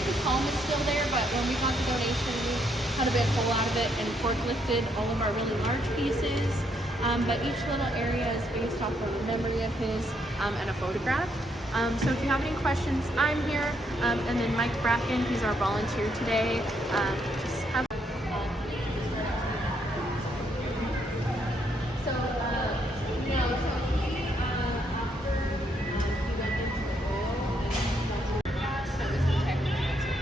think the column is still there, but when we got the donation, we cut a big hole out of it and forklifted all of our really large pieces. But each little area is based off of a memory of his and a photograph. So if you have any questions, I'm here. And then Mike Bracken, he's our volunteer today. Just have so no, so he after he went into the oil and gas, so it was a technical answer.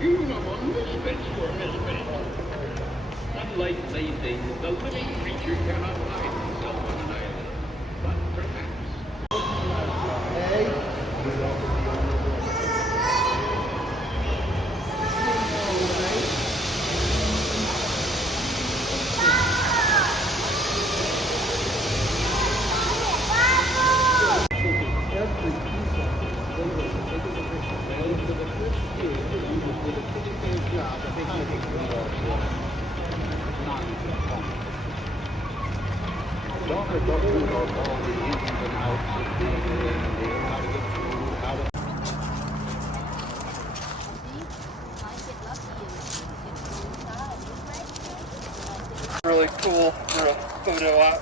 Even among misfits were misfits. Unlike playthings, the living creature cannot hide himself on an island. But perhaps. Really cool for a photo op.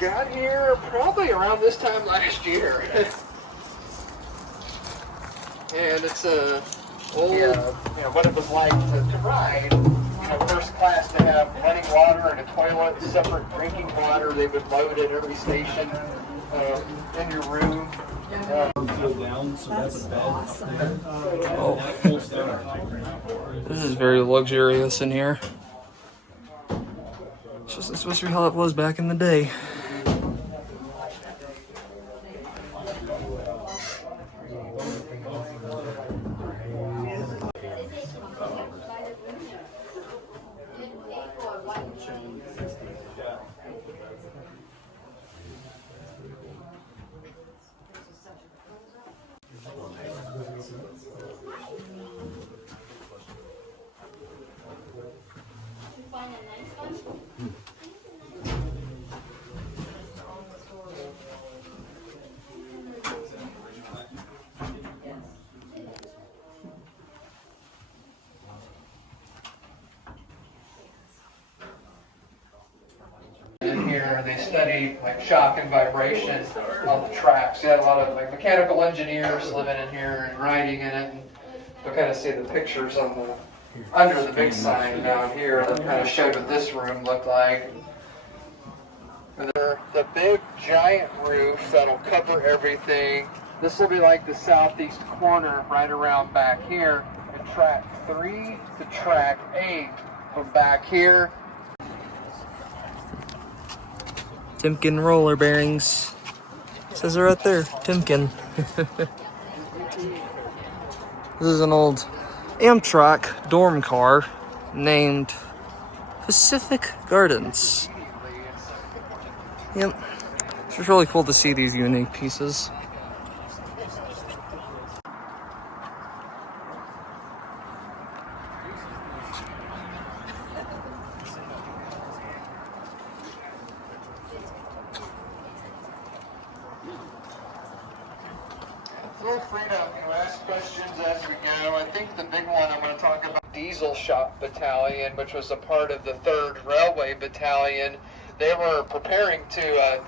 Got here probably around this time last year. And it's a old, what it was like to ride. First class to have running water and a toilet, separate drinking water. They would load at every station in your room. This is very luxurious in here. It's just supposed to be how it was back in the day. In here, they studied like shock and vibration on the tracks. You had a lot of like mechanical engineers living in here and riding in it. And you'll kind of see the pictures on the under the big sign down here that kind of showed what this room looked like. And the big giant roof that'll cover everything. This will be like the southeast corner right around back here, and track 3 to track 8 from back here. Timken roller bearings. It says it right there, Timken. This is an old Amtrak dorm car named Pacific Gardens. Yep, it's just really cool to see these unique pieces. Feel free to ask questions as we go. I think the big one I'm going to talk about, Diesel Shop Battalion, which was a part of the 3rd Railway Battalion. They were preparing to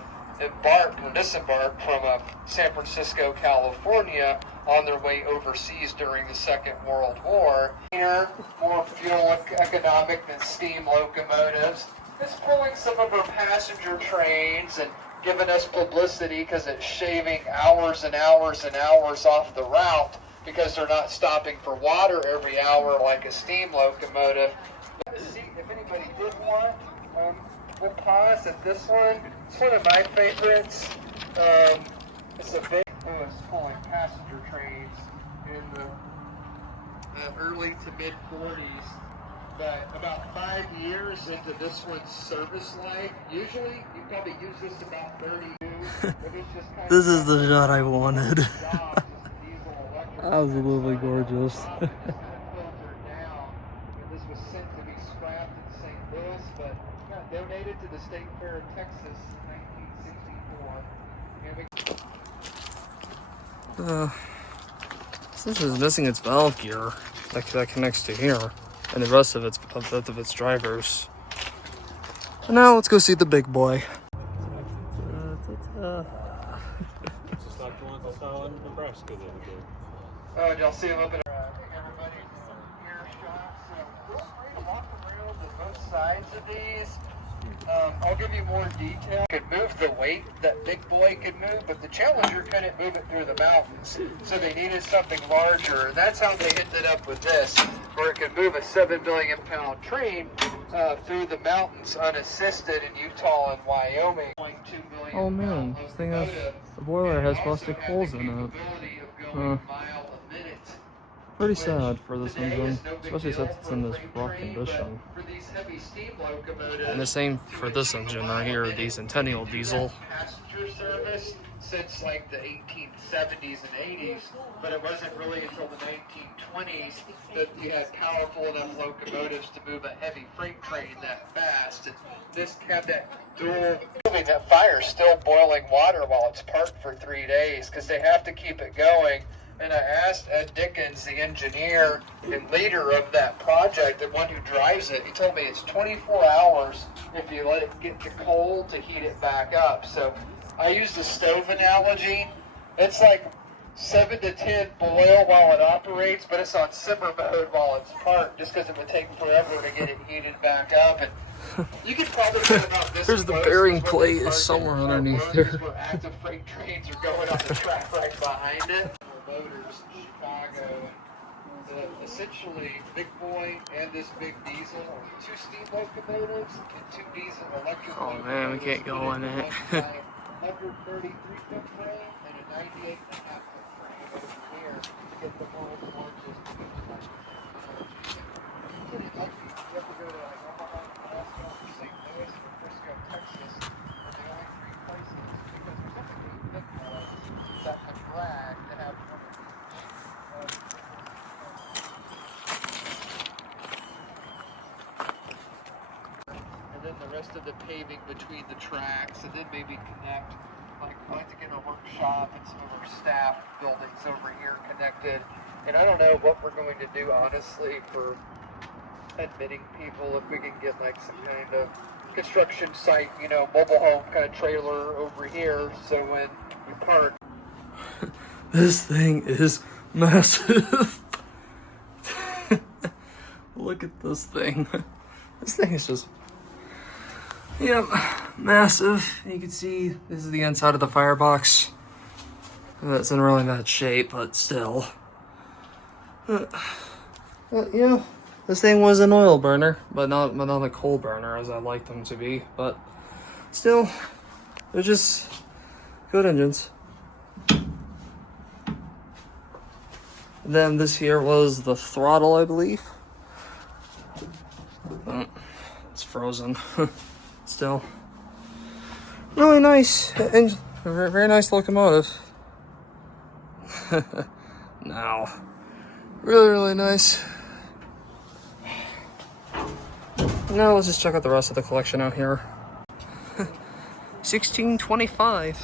disembark from San Francisco, California, on their way overseas during the Second World War. Here, more fuel economic than steam locomotives. It's pulling some of our passenger trains and giving us publicity because it's shaving hours and hours and hours off the route because they're not stopping for water every hour like a steam locomotive. If anybody did want, we'll pause at this one. It's one of my favorites. It's a big, it's pulling passenger trains in the early to mid 40s. But about 5 years into this one's service life, usually you probably use this about 32. This is the shot I wanted. Absolutely gorgeous. This was sent to be scrapped in St. Louis, but got donated to the State Fair of Texas in 1964. This is missing its valve gear that connects to here, and the rest of both of its drivers. And now let's go see the big boy. Just like the ones I saw in Nebraska the other day. Oh, did y'all see a little bit of everybody? walk around on both sides of these. I'll give you more detail. Could move the weight that big boy could move, but the Challenger couldn't move it through the mountains. So they needed something larger, and that's how they ended up with this, where it could move a 7 million pound train through the mountains unassisted in Utah and Wyoming. Oh man, this thing has, the boiler has busted holes in it. Pretty sad for this engine, especially since it's in this rough condition. And the same for this engine right here, the Centennial diesel. Passenger service since like the 1870s and 80s, but it wasn't really until the 1920s that you had powerful enough locomotives to move a heavy freight train that fast. And this had that dual moving. That fire's still boiling water while it's parked for 3 days because they have to keep it going. And I asked Ed Dickens, the engineer and leader of that project, the one who drives it, he told me it's 24 hours if you let it get to cold to heat it back up. So I use the stove analogy. It's like 7 to 10 boil while it operates, but it's on simmer mode while it's parked, just because it would take forever to get it heated back up. And you could probably get about this. There's the bearing plate is somewhere underneath there. Where active freight trains are going on the track right behind it. Motors in Chicago. Essentially, Big Boy and this big diesel are 2 steam locomotives and 2 diesel electric locomotives. Oh man, we can't go in it. 133-foot frame and a 98.5-foot frame over here to get the world's largest technology. Pretty lucky. You have to go to like Omaha, Nebraska, or St. Louis, or Frisco, Texas, are the only 3 places because there's something big boys that can drag to have one of these. And then the rest of the paving between the tracks, and then maybe connect. Like, I'd like to get a workshop and some of our staff buildings over here connected. And I don't know what we're going to do, honestly, for admitting people, if we can get like some kind of construction site, you know, mobile home kind of trailer over here, so when we park. This thing is massive. Look at this thing. This thing is just, yep, massive. You can see this is the inside of the firebox. It's in really bad shape, but still. Yeah, this thing was an oil burner, but not a coal burner as I like them to be. But still, they're just good engines. And then this here was the throttle, I believe. It's frozen. Still, really nice engine, very, very nice locomotive. Now, really nice. Now let's just check out the rest of the collection out here. 1625.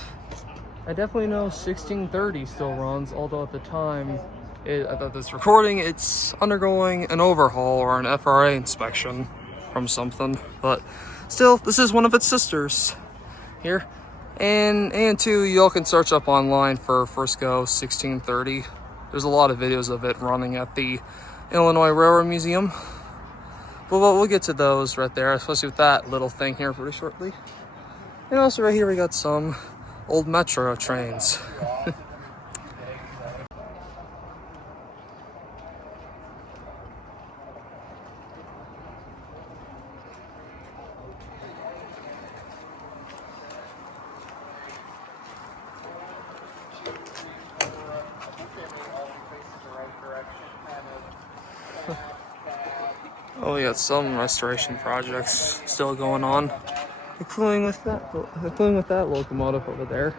I definitely know 1630 still runs, although at the time at this recording it's undergoing an overhaul or an FRA inspection from something. But still, this is one of its sisters here. And two, y'all can search up online for Frisco 1630. There's a lot of videos of it running at the Illinois Railroad Museum. But we'll get to those right there, especially with that little thing here pretty shortly. And also right here we got some old metro trains. Oh, we got some restoration projects still going on, including with that locomotive over there.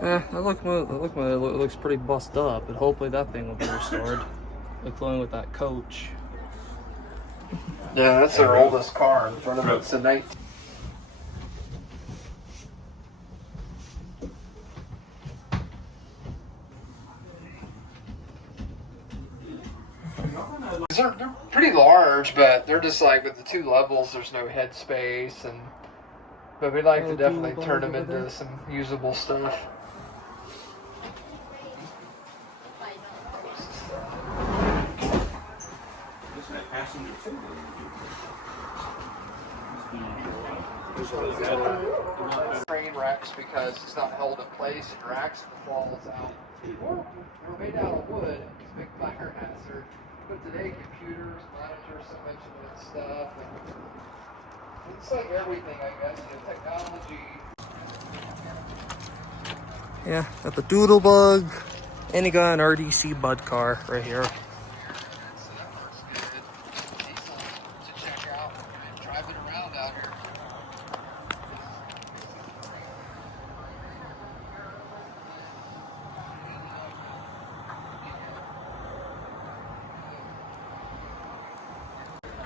That locomotive looks pretty busted up, but hopefully that thing will be restored, including with that coach. Yeah, that's their oldest car in front of it. It's a 19. They're pretty large, but they're just like with the 2 levels, there's no head space, but we'd like to definitely turn them into some usable stuff. Train wrecks because it's not held in place and your axle falls out. Or they're made out of wood, it's a big fire hazard. But today, computers, monitors, so much of that stuff. And it's like everything, I guess, technology. Yeah, got the Doodle Bug, and you got an RDC Bud car right here. So that works good. Diesel to check out and drive it around out here.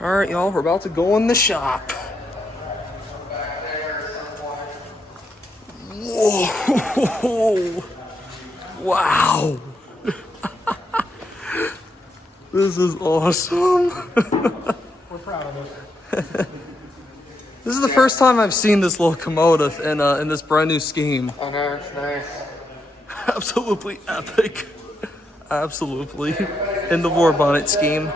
All right, y'all, we're about to go in the shop. Whoa! Wow! This is awesome. We're proud of it. This is the first time I've seen this locomotive in this brand new scheme. I know, it's nice. Absolutely epic. Absolutely. In the war bonnet scheme.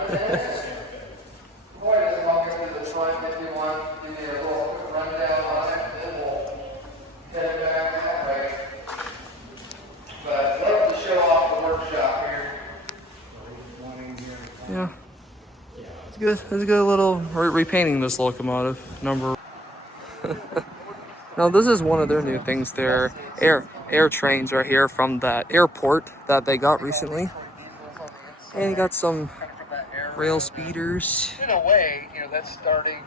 Yeah. It's good. It's a good little repainting this locomotive number. Now this is one of their new things. Their air trains right here from that airport that they got recently. And you got some rail speeders. In a way, that's starting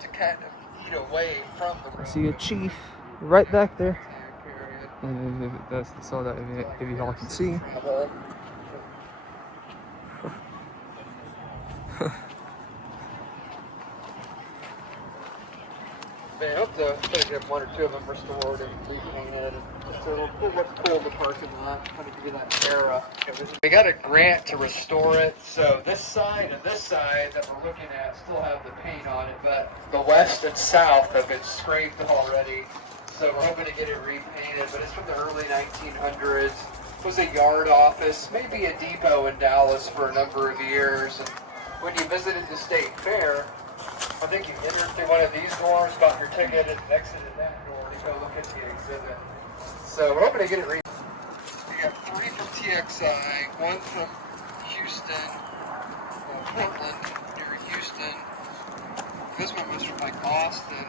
to kind of eat away from the road. I see a chief right back there. And that's so that if y'all can see. Man, I hope to get 1 or 2 of them restored and repainted. Just a little what's cool in the parking lot, kind of give you that era. We got a grant to restore it, so this side and this side that we're looking at still have the paint on it, but the west and south of it's scraped already. So we're hoping to get it repainted, but it's from the early 1900s. It was a yard office, maybe a depot in Dallas for a number of years. And when you visited the state fair, I think you entered through one of these doors, got your ticket, and exited that door to go look at the exhibit. So we're hoping to get it We got 3 from TXI, 1 from Houston, Portland, near Houston. This one was from like Austin.